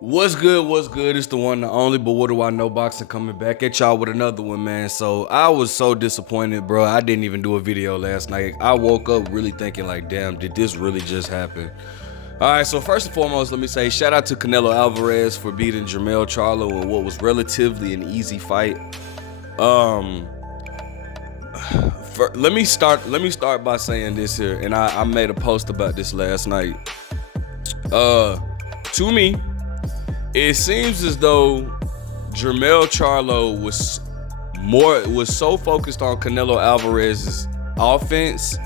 What's good? What's good? It's the one, the only, but what do I know? Boxing coming back at y'all with another one, man. So I was so disappointed, bro. I didn't even do a video last night. I woke up really thinking, like, damn, did this really just happen? All right, so first and foremost, let me say shout out to Canelo Alvarez for beating Jermell Charlo in what was relatively an easy fight. Let me start by saying this here, and I made a post about this last night. To me, it seems as though Jermell Charlo was so focused on Canelo Alvarez's offense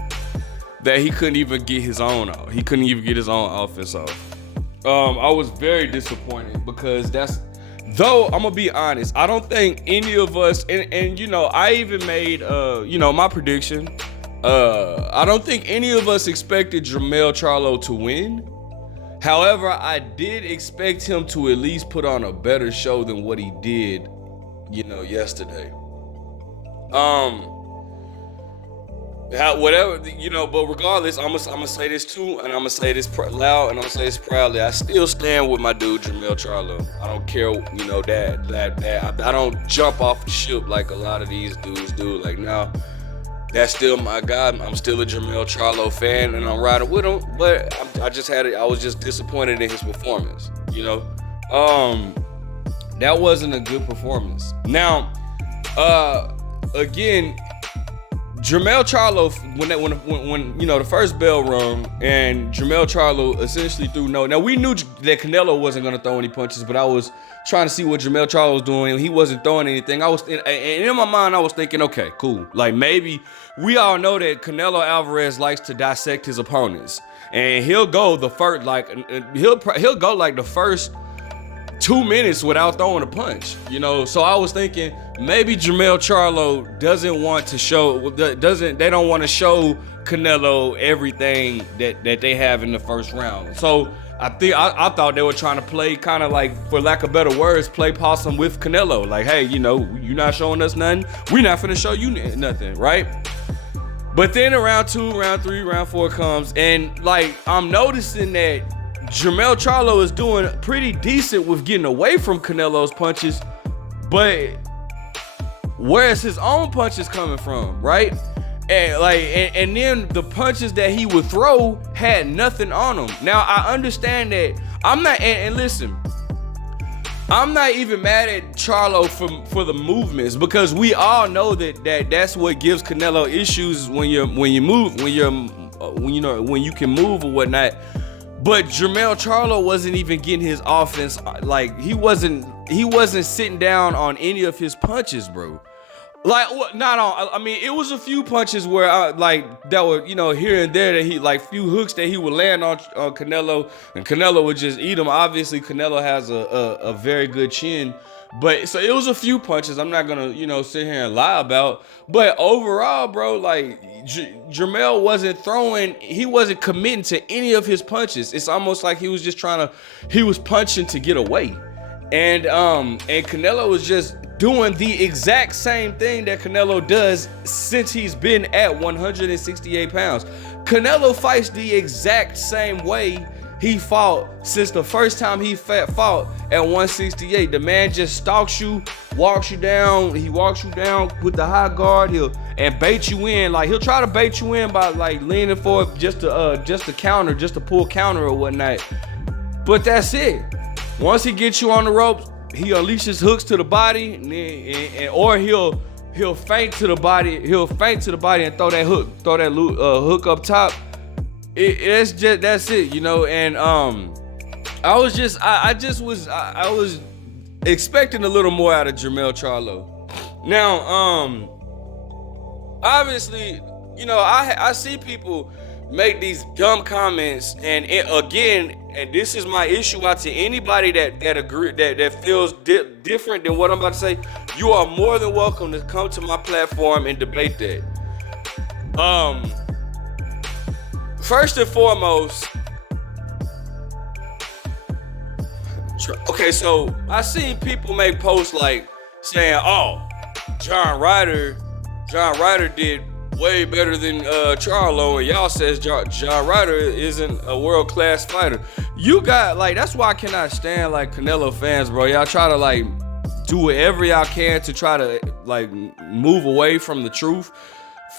that he couldn't even get his own out. He couldn't even get his own offense off. I was very disappointed because though I'm gonna be honest, I don't think any of us, and you know, I even made my prediction. I don't think any of us expected Jermell Charlo to win. However, I did expect him to at least put on a better show than what he did, yesterday. Whatever, but regardless, I'm gonna say this too, and I'm gonna say this loud, and I'm gonna say this proudly. I still stand with my dude Jermell Charlo. I don't care, that I don't jump off the ship like a lot of these dudes do. Like, now, that's still my guy. I'm still a Jermell Charlo fan, and I'm riding with him. But I was just disappointed in his performance. That wasn't a good performance. Now, again, Jermell Charlo, when the first bell rung and Jermell Charlo essentially threw no. Now, we knew that Canelo wasn't gonna throw any punches, but I was trying to see what Jermell Charlo was doing. He wasn't throwing anything. And in my mind, I was thinking, okay, cool. Like, maybe we all know that Canelo Alvarez likes to dissect his opponents, and he'll go the first, he'll go like the first 2 minutes without throwing a punch. So I was thinking maybe Jermell Charlo doesn't want to show, they don't want to show Canelo everything that they have in the first round. So I thought they were trying to play kind of like, for lack of better words, play possum with Canelo. Like, hey, you're not showing us nothing, we're not finna show you nothing, right? But then round 2, round 3, round 4 comes, and like, I'm noticing that Jermell Charlo is doing pretty decent with getting away from Canelo's punches, but where's his own punches coming from, right? And then the punches that he would throw had nothing on them. Now, I understand that I'm not, and listen, I'm not even mad at Charlo for the movements, because we all know that's what gives Canelo issues when you can move or whatnot. But Jermell Charlo wasn't even getting his offense. Like, he wasn't sitting down on any of his punches, bro. Like, not on. I mean, it was a few punches where that were, here and there, that he, like, few hooks that he would land on Canelo, and Canelo would just eat them. Obviously, Canelo has a very good chin, but so it was a few punches. I'm not gonna sit here and lie about. But overall, bro, like, Jermell wasn't throwing. He wasn't committing to any of his punches. It's almost like he was just he was punching to get away, and Canelo was just doing the exact same thing that Canelo does since he's been at 168 pounds. Canelo fights the exact same way he fought since the first time he fought at 168. The man just stalks you, walks you down. He walks you down with the high guard. He'll bait you in. Like, he'll try to bait you in by, like, leaning for just to counter, just to pull counter or whatnot. But that's it. Once he gets you on the ropes, he unleashes hooks to the body, or he'll feint to the body. He'll feint to the body and throw that hook up top. That's it, And I was expecting a little more out of Jermell Charlo. Now, obviously, I see people make these dumb comments, and this is my issue out to anybody that agree, that feels different than what I'm about to say. You are more than welcome to come to my platform and debate that. First and foremost, okay, so I seen people make posts like saying, "Oh, John Ryder did way better than Charlo, and y'all says John Ryder isn't a world-class fighter." you got like, that's why I cannot stand like Canelo fans, bro. Y'all try to like do whatever y'all can to try to like move away from the truth.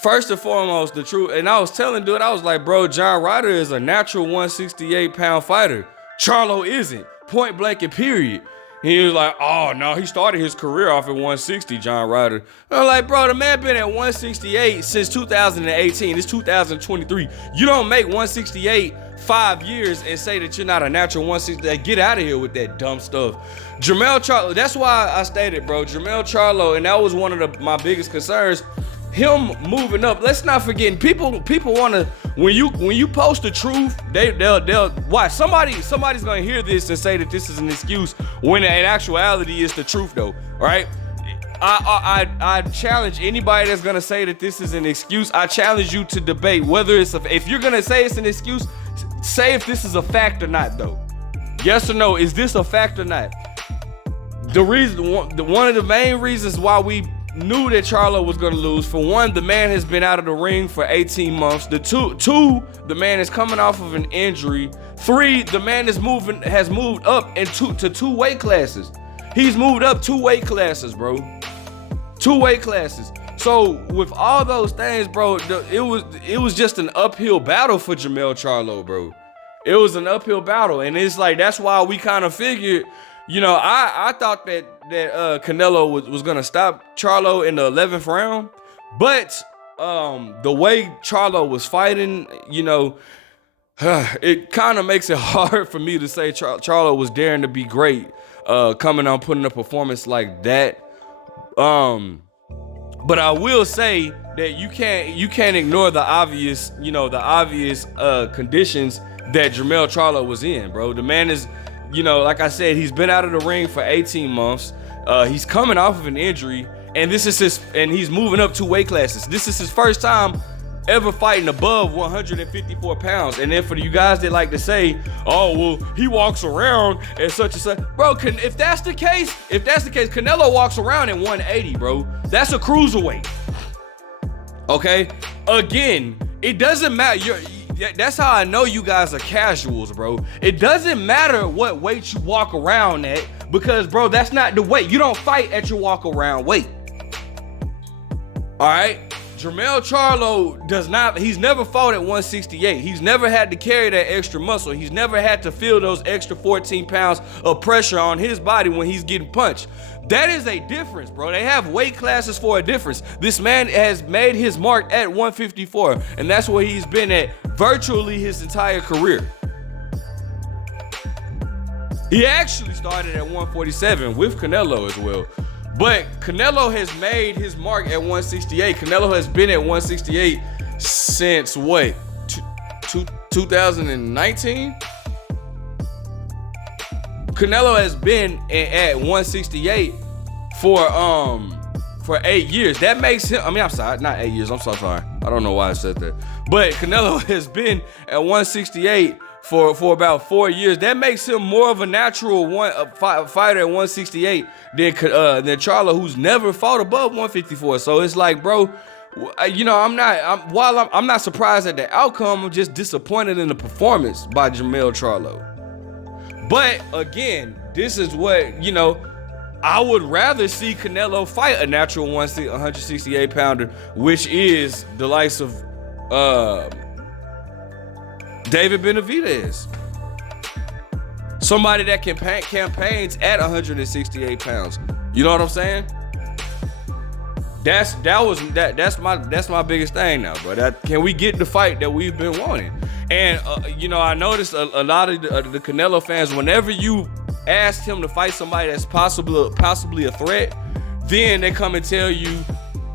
First and foremost, the truth. And I was telling dude, I was like, bro, John Ryder is a natural 168 pound fighter. Charlo isn't. Point blank and period. He was like, oh no, he started his career off at 160, John Ryder. I'm like, bro, the man been at 168 since 2018. It's 2023. You don't make 168 5 years and say that you're not a natural 168. Get out of here with that dumb stuff. Jermell Charlo, that's why I stated, bro, Jermell Charlo, and that was one of my biggest concerns. Him moving up. Let's not forget, people want to, when you post the truth, they'll watch. Somebody's gonna hear this and say that this is an excuse when in actuality it's the truth though, right? I challenge anybody that's gonna say that this is an excuse. I challenge you to debate whether if you're gonna say it's an excuse, say if this is a fact or not though. Yes or no, is this a fact or not? One of the main reasons why we knew that Charlo was gonna lose, for one, the man has been out of the ring for 18 months. Two, the man is coming off of an injury. 3, the man has moved up to 2 weight classes. He's moved up 2 weight classes, bro. 2 weight classes. So with all those things, bro, it was just an uphill battle for Jermell Charlo, bro. It was an uphill battle, and it's like that's why we kind of figured. You know, I thought that Canelo was gonna stop Charlo in the 11th round, but the way Charlo was fighting, you know, it kind of makes it hard for me to say Charlo was daring to be great, coming on putting a performance like that. But I will say that you can't ignore the obvious conditions that Jermell Charlo was in, bro. The man is, you know, like I said, he's been out of the ring for 18 months. He's coming off of an injury, and he's moving up 2 weight classes. This is his first time ever fighting above 154 pounds. And then for you guys that like to say, oh, well, he walks around at such and such. Bro, if that's the case, Canelo walks around at 180, bro. That's a cruiserweight. Okay? Again, it doesn't matter. That's how I know you guys are casuals, bro. It doesn't matter what weight you walk around at, because, bro, that's not the weight. You don't fight at your walk around weight. All right? Jermell Charlo he's never fought at 168. He's never had to carry that extra muscle. He's never had to feel those extra 14 pounds of pressure on his body when he's getting punched. That is a difference, bro. They have weight classes for a difference. This man has made his mark at 154, and that's where he's been at virtually his entire career. He actually started at 147 with Canelo as well. But Canelo has made his mark at 168. Canelo has been at 168 since what? 2019? Canelo has been at 168 for 8 years. That makes him, I'm sorry, not 8 years. I'm so sorry. I don't know why I said that. But Canelo has been at 168 for about 4 years. That makes him more of a natural fighter at 168 than Charlo, who's never fought above 154. So it's like, bro, you know, I'm not surprised at the outcome. I'm just disappointed in the performance by Jermell Charlo. But again, this is what, you know, I would rather see Canelo fight a natural 168 pounder, which is the likes of David Benavidez. Somebody that campaigns at 168 pounds. You know what I'm saying? That's my biggest thing now, bro. Can we get the fight that we've been wanting? And you know, I noticed a lot of the Canelo fans, whenever you ask him to fight somebody that's possibly a threat, then they come and tell you,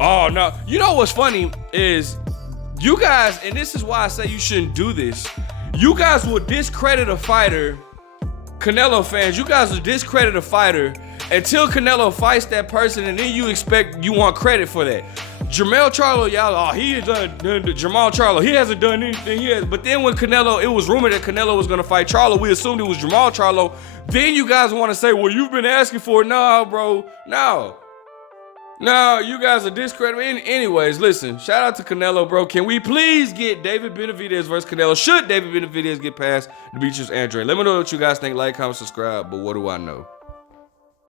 oh no. You know what's funny is you guys, and this is why I say you shouldn't do this. You guys will discredit a fighter, Canelo fans. You guys will discredit a fighter until Canelo fights that person, and then you want credit for that. Jermell Charlo, y'all, he has done Jermell Charlo. He hasn't done anything. But then when Canelo, it was rumored that Canelo was gonna fight Charlo. We assumed it was Jermell Charlo. Then you guys want to say, well, you've been asking for it. No, bro, no. No, you guys are discrediting. Anyways, listen, shout out to Canelo, bro. Can we please get David Benavidez versus Canelo? Should David Benavidez get past Demetrius Andrade? Let me know what you guys think. Like, comment, subscribe. But what do I know?